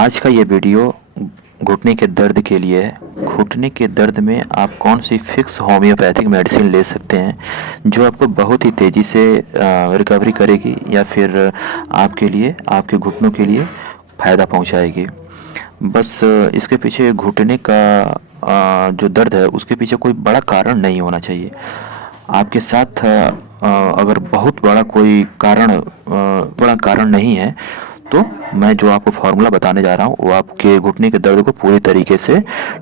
आज का ये वीडियो घुटने के दर्द के लिए है। घुटने के दर्द में आप कौन सी फिक्स होम्योपैथिक मेडिसिन ले सकते हैं जो आपको बहुत ही तेज़ी से रिकवरी करेगी या फिर आपके लिए आपके घुटनों के लिए फ़ायदा पहुंचाएगी। बस इसके पीछे घुटने का जो दर्द है उसके पीछे कोई बड़ा कारण नहीं होना चाहिए। आपके साथ अगर बहुत बड़ा कोई बड़ा कारण नहीं है तो मैं जो आपको फार्मूला बताने जा रहा हूँ वो आपके घुटने के दर्द को पूरी तरीके से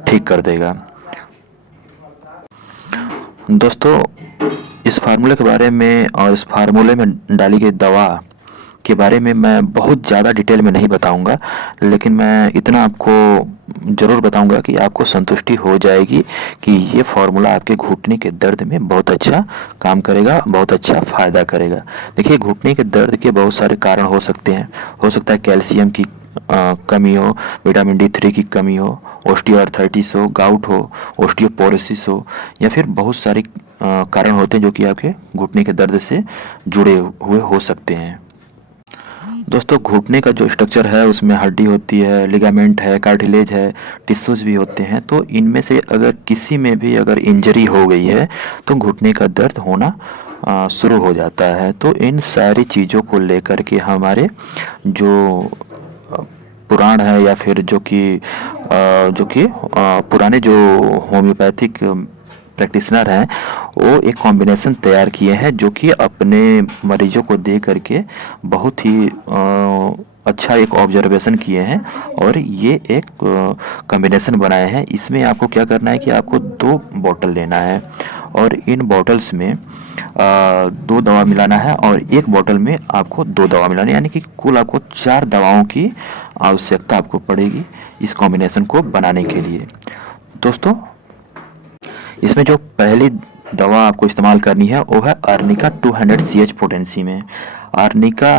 ठीक कर देगा। दोस्तों, इस फार्मूले के बारे में और इस फार्मूले में डाली गई दवा के बारे में मैं बहुत ज़्यादा डिटेल में नहीं बताऊंगा, लेकिन मैं इतना आपको ज़रूर बताऊंगा कि आपको संतुष्टि हो जाएगी कि ये फार्मूला आपके घुटने के दर्द में बहुत अच्छा काम करेगा, बहुत अच्छा फ़ायदा करेगा। देखिए, घुटने के दर्द के बहुत सारे कारण हो सकते हैं। हो सकता है कैल्शियम की कमी हो, विटामिन D3 की कमी हो, ऑस्टियोआर्थराइटिस हो, गाउट हो, ऑस्टियोपोरोसिस हो, या फिर बहुत सारे कारण होते हैं जो कि आपके घुटने के दर्द से जुड़े हुए हो सकते हैं। दोस्तों, घुटने का जो स्ट्रक्चर है उसमें हड्डी होती है, लिगामेंट है, कार्टिलेज है, टिश्यूज भी होते हैं। तो इनमें से अगर किसी में भी अगर इंजरी हो गई है तो घुटने का दर्द होना शुरू हो जाता है। तो इन सारी चीज़ों को लेकर के हमारे जो पुराण है या फिर जो कि पुराने जो होम्योपैथिक प्रैक्टिशनर हैं वो एक कॉम्बिनेशन तैयार किए हैं जो कि अपने मरीजों को दे करके बहुत ही अच्छा एक ऑब्जर्वेशन किए हैं और ये एक कॉम्बिनेशन बनाए हैं। इसमें आपको क्या करना है कि आपको 2 बॉटल लेना है और इन बॉटल्स में 2 दवा मिलाना है और एक बॉटल में आपको 2 दवा मिलाना है, यानी कि कुल आपको 4 दवाओं की आवश्यकता आपको पड़ेगी इस कॉम्बिनेशन को बनाने के लिए। दोस्तों, इसमें जो पहली दवा आपको इस्तेमाल करनी है वो है आर्निका 200 CH पोटेंसी में। आर्निका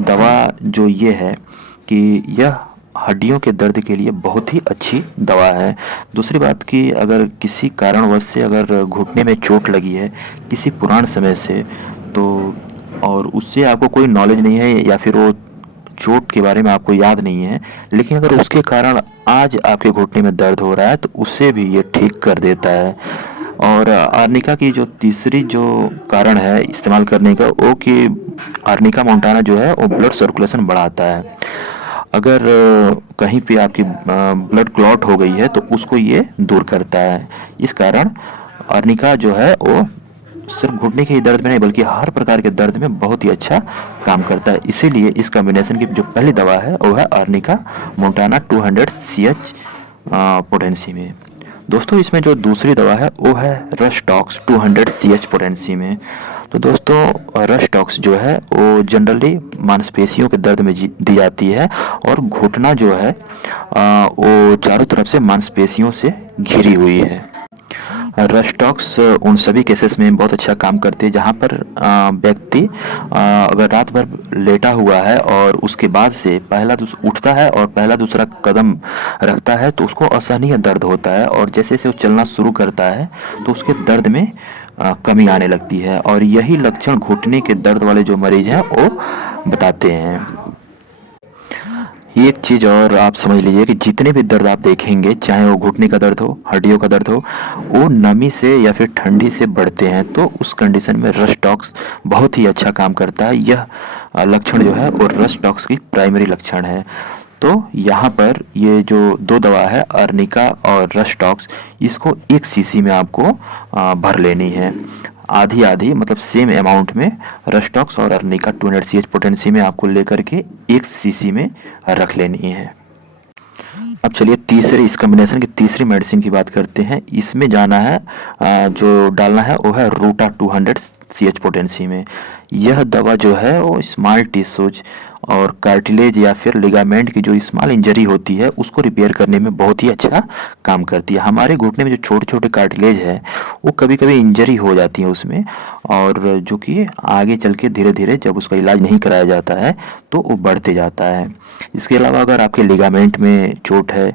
दवा जो ये है कि यह हड्डियों के दर्द के लिए बहुत ही अच्छी दवा है। दूसरी बात कि अगर किसी कारणवश से अगर घुटने में चोट लगी है किसी पुराने समय से, तो और उससे आपको कोई नॉलेज नहीं है या फिर वो चोट के बारे में आपको याद नहीं है, लेकिन अगर उसके कारण आज आपके घुटने में दर्द हो रहा है तो उसे भी ये ठीक कर देता है। और आर्निका की जो तीसरी जो कारण है इस्तेमाल करने का वो कि आर्निका मोंटाना जो है वो ब्लड सर्कुलेशन बढ़ाता है। अगर कहीं पे आपकी ब्लड क्लॉट हो गई है तो उसको ये दूर करता है। इस कारण आर्निका जो है वो सिर्फ घुटने के ही दर्द में नहीं बल्कि हर प्रकार के दर्द में बहुत ही अच्छा काम करता है। इसीलिए इस कॉम्बिनेशन की जो पहली दवा है वो है आर्निका मोंटाना 200 CH पोटेंसी में। दोस्तों, इसमें जो दूसरी दवा है वो है रस्टॉक्स 200 CH पोटेंसी में। तो दोस्तों, रस्टॉक्स जो है वो जनरली मांसपेशियों के दर्द में दी जाती है और घुटना जो है वो चारों तरफ से मांसपेशियों से घिरी हुई है। रस्टॉक्स उन सभी केसेस में बहुत अच्छा काम करती है जहाँ पर व्यक्ति अगर रात भर लेटा हुआ है और उसके बाद से उठता है और पहला दूसरा कदम रखता है तो उसको असहनीय दर्द होता है और जैसे जैसे वो चलना शुरू करता है तो उसके दर्द में कमी आने लगती है और यही लक्षण घुटने के दर्द वाले जो मरीज हैं वो बताते हैं। एक चीज़ और आप समझ लीजिए कि जितने भी दर्द आप देखेंगे, चाहे वो घुटने का दर्द हो, हड्डियों का दर्द हो, वो नमी से या फिर ठंडी से बढ़ते हैं। तो उस कंडीशन में रस्टॉक्स बहुत ही अच्छा काम करता है। यह लक्षण जो है वो रस्टॉक्स की प्राइमरी लक्षण है। तो यहाँ पर ये जो 2 दवा है आर्निका और रस्टॉक्स, इसको 1 सीसी में आपको भर लेनी है। आधी आधी मतलब सेम अमाउंट में रस्टॉक्स और आर्निका 200 CH पोटेंसी में आपको लेकर के 1 सीसी में रख लेनी है। अब चलिए इस कॉम्बिनेशन की तीसरी मेडिसिन की बात करते हैं। इसमें जाना है जो डालना है वो है रूटा 200 CH पोटेंसी में। यह दवा जो है वो स्मॉल टिश्यूज और कार्टिलेज या फिर लिगामेंट की जो स्मॉल इंजरी होती है उसको रिपेयर करने में बहुत ही अच्छा काम करती है। हमारे घुटने में जो छोटे छोटे कार्टिलेज है वो कभी कभी इंजरी हो जाती है उसमें, और जो कि आगे चल के धीरे धीरे जब उसका इलाज नहीं कराया जाता है तो वो बढ़ते जाता है। इसके अलावा अगर आपके लिगामेंट में चोट है,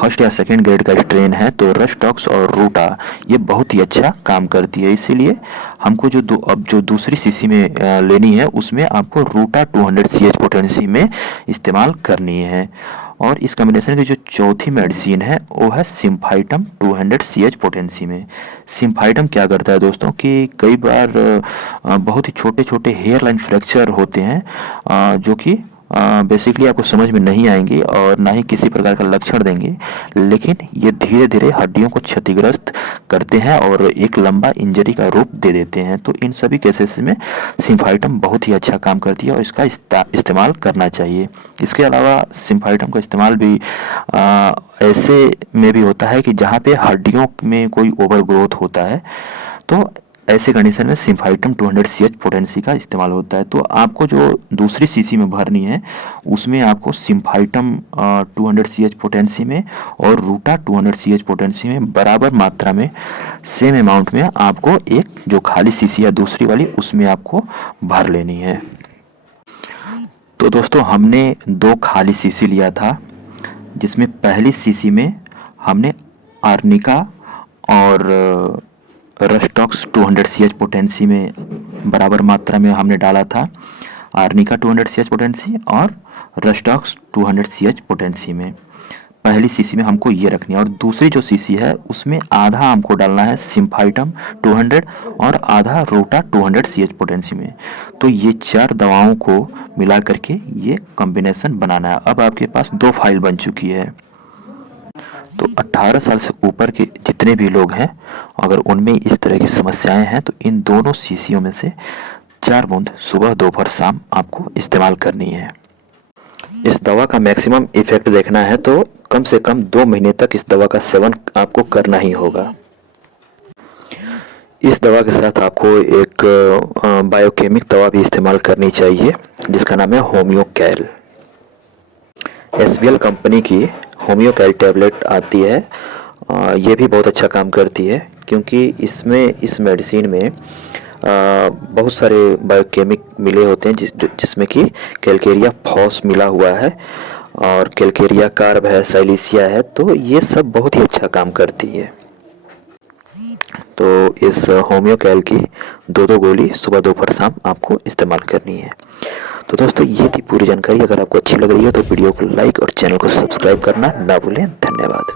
फर्स्ट या सेकेंड ग्रेड का स्ट्रेन है, तो रस्टॉक्स और रूटा ये बहुत ही अच्छा काम करती है। इसीलिए हमको जो दूसरी सीसी में लेनी है उसमें आपको रूटा 200 CH पोटेंसी में इस्तेमाल करनी है। और इस कॉम्बिनेशन की जो चौथी मेडिसिन है वो है सिम्फाइटम 200 CH पोटेंसी में। सिम्फाइटम क्या करता है दोस्तों कि कई बार बहुत ही छोटे छोटे हेयर लाइन फ्रैक्चर होते हैं जो कि बेसिकली आपको समझ में नहीं आएंगे और ना ही किसी प्रकार का लक्षण देंगे, लेकिन ये धीरे धीरे हड्डियों को क्षतिग्रस्त करते हैं और एक लंबा इंजरी का रूप दे देते हैं। तो इन सभी केसेस में सिम्फाइटम बहुत ही अच्छा काम करती है और इसका इस्तेमाल करना चाहिए। इसके अलावा सिम्फाइटम का इस्तेमाल भी ऐसे में भी होता है कि जहाँ पे हड्डियों में कोई ओवर ग्रोथ होता है, तो ऐसे कंडीशन में सिम्फाइटम 200 CH पोटेंसी का इस्तेमाल होता है। तो आपको जो दूसरी सीसी में भरनी है उसमें आपको सिम्फाइटम 200 CH पोटेंसी में और रूटा 200 CH पोटेंसी में बराबर मात्रा में सेम अमाउंट में आपको एक जो खाली सीसी है दूसरी वाली उसमें आपको भर लेनी है। तो दोस्तों हमने 2 खाली सीसी लिया था, जिसमें पहली सीसी में हमने आर्निका और रस्टॉक्स 200 CH पोटेंसी में बराबर मात्रा में हमने डाला था। आर्निका 200 CH पोटेंसी और रस्टॉक्स 200 CH पोटेंसी में पहली सीसी में हमको ये रखनी है। और दूसरी जो सीसी है उसमें आधा हमको डालना है सिम्फाइटम 200 और आधा रोटा 200 CH पोटेंसी में। तो ये 4 दवाओं को मिला करके ये कॉम्बिनेशन बनाना है। अब आपके पास 2 फाइल बन चुकी है। तो 18 साल से ऊपर के जितने भी लोग हैं, अगर उनमें इस तरह की समस्याएं हैं तो इन दोनों शीशियों में से 4 बूंद सुबह दोपहर शाम आपको इस्तेमाल करनी है। इस दवा का मैक्सिमम इफेक्ट देखना है तो कम से कम 2 महीने तक इस दवा का सेवन आपको करना ही होगा। इस दवा के साथ आपको एक बायोकेमिक दवा भी इस्तेमाल करनी चाहिए जिसका नाम है होम्योकैल। SBL कंपनी की होम्योकैल टैबलेट आती है। ये भी बहुत अच्छा काम करती है क्योंकि इसमें इस मेडिसिन में बहुत सारे बायोकेमिक मिले होते हैं जिसमें कि कैलकेरिया फॉस मिला हुआ है और कैलकेरिया कार्ब है, साइलिसिया है। तो ये सब बहुत ही अच्छा काम करती है। तो इस होम्योकैल की 2-2 गोली सुबह दोपहर शाम आपको इस्तेमाल करनी है। तो दोस्तों ये थी पूरी जानकारी। अगर आपको अच्छी लग रही है तो वीडियो को लाइक और चैनल को सब्सक्राइब करना ना भूलें। धन्यवाद।